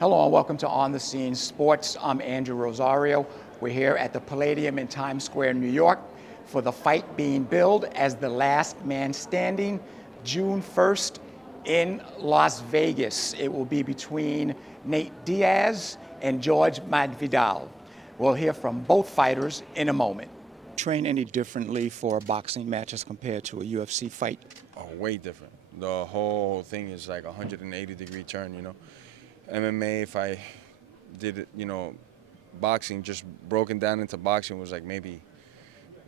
Hello and welcome to On the Scene Sports. I'm Andrew Rosario. We're here at the Palladium in Times Square, New York, for the fight being billed as The Last Man Standing, June 1st in Las Vegas. It will be between Nate Diaz and York MasVidal. We'll hear from both fighters in a moment. Train any differently for a boxing match as compared to a UFC fight? Oh, way different. The whole thing is like a 180-degree turn, you know. MMA, if I did it, boxing, just broken down into boxing was like maybe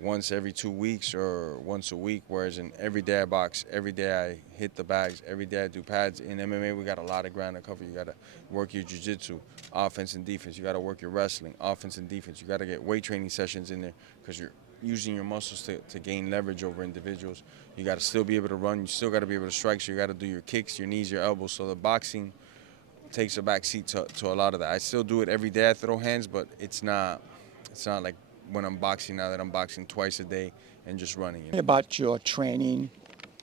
once every 2 weeks or once a week, whereas in every day I box, every day I hit the bags, every day I do pads. In MMA, we got a lot of ground to cover. You got to work your jiu-jitsu, offense and defense. You got to work your wrestling, offense and defense. You got to get weight training sessions in there because you're using your muscles to gain leverage over individuals. You got to still be able to run. You still got to be able to strike, so you got to do your kicks, your knees, your elbows. So the boxing takes a back seat to a lot of that. I still do it every day. I throw hands, but it's not like when I'm boxing now that I'm boxing twice a day and just running. Tell me about your training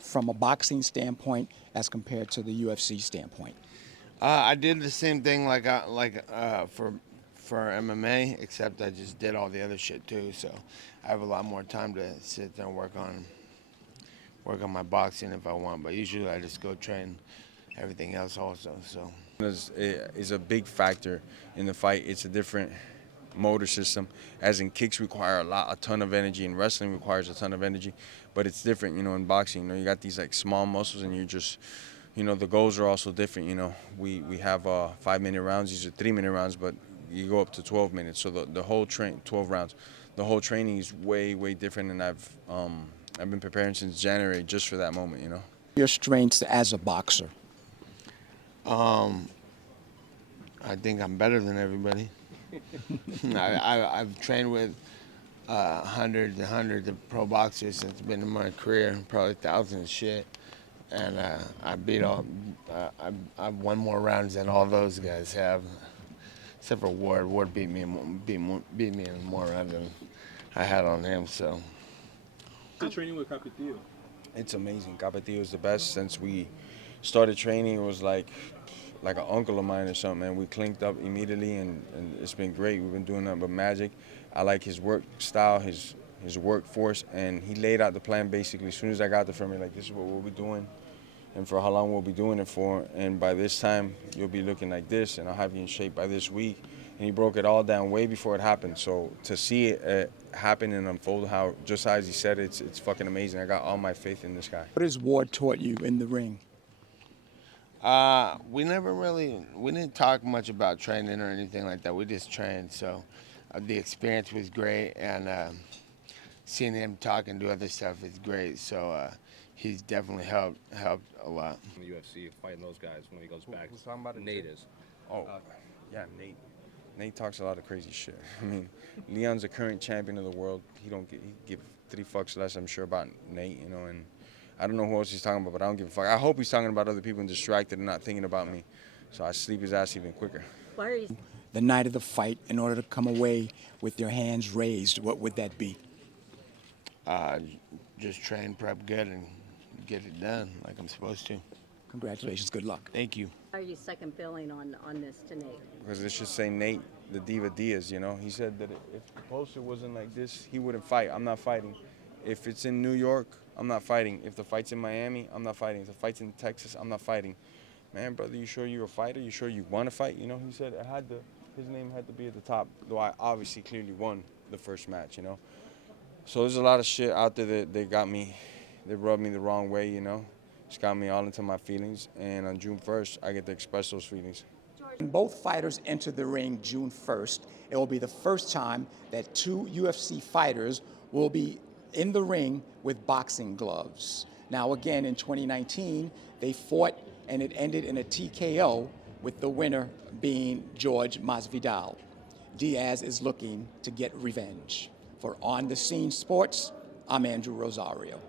from a boxing standpoint as compared to the UFC standpoint. I did the same thing for MMA, except I just did all the other shit too. So I have a lot more time to sit there and work on my boxing if I want. But usually I just go train everything else also. So is a big factor in the fight. It's a different motor system, as in kicks require a ton of energy and wrestling requires a ton of energy, but it's different, in boxing. You got these like small muscles and you're just, the goals are also different. We have 5-minute rounds. These are 3-minute rounds, but you go up to 12 minutes. So the whole 12 rounds, the whole training is way different, and I've been preparing since January just for that moment. Your strengths as a boxer? I think I'm better than everybody. I've trained with hundreds of pro boxers since I've been in my career, probably thousands of shit, and I've won more rounds than all those guys have, except for Ward. Ward beat me in more rounds than I had on him. So. The training with Capetillo. It's amazing. Capetillo is the best. Since we started training, it was like an uncle of mine or something, and we clinked up immediately, and it's been great. We've been doing nothing but magic. I like his work style, his workforce, and he laid out the plan basically as soon as I got there from me, like, this is what we'll be doing and for how long we'll be doing it for, and by this time you'll be looking like this, and I'll have you in shape by this week. And he broke it all down way before it happened. So to see it happen and unfold just as he said, it's fucking amazing. I got all my faith in this guy. What has Ward taught you in the ring? We didn't talk much about training or anything like that. We just trained, so the experience was great, and seeing him talk and do other stuff is great. So he's definitely helped a lot. In the UFC, fighting those guys when he goes back. Who's talking about it? Nate is. Oh, yeah, Nate. Nate talks a lot of crazy shit. I mean, Leon's the current champion of the world. He give 3 fucks less, I'm sure, about Nate, and I don't know who else he's talking about, but I don't give a fuck. I hope he's talking about other people and distracted and not thinking about me, so I sleep his ass even quicker. Why are you? The night of the fight, in order to come away with your hands raised, what would that be? Just train, prep good, and get it done like I'm supposed to. Congratulations. Good luck. Thank you. Are you second billing on this to Nate? Because it should say Nate, the Diva Diaz, He said that if the poster wasn't like this, he wouldn't fight. I'm not fighting. If it's in New York, I'm not fighting. If the fight's in Miami, I'm not fighting. If the fight's in Texas, I'm not fighting. Man, brother, you sure you're a fighter? You sure you want to fight? He said his name had to be at the top, though I obviously clearly won the first match, So there's a lot of shit out there that they rubbed me the wrong way, It's got me all into my feelings, and on June 1st, I get to express those feelings. When both fighters enter the ring June 1st, it will be the first time that 2 UFC fighters will be in the ring with boxing gloves. Now again, in 2019, they fought and it ended in a TKO, with the winner being York MasVidal. Diaz is looking to get revenge. For On the Scene Sports, I'm Andrew Rosario.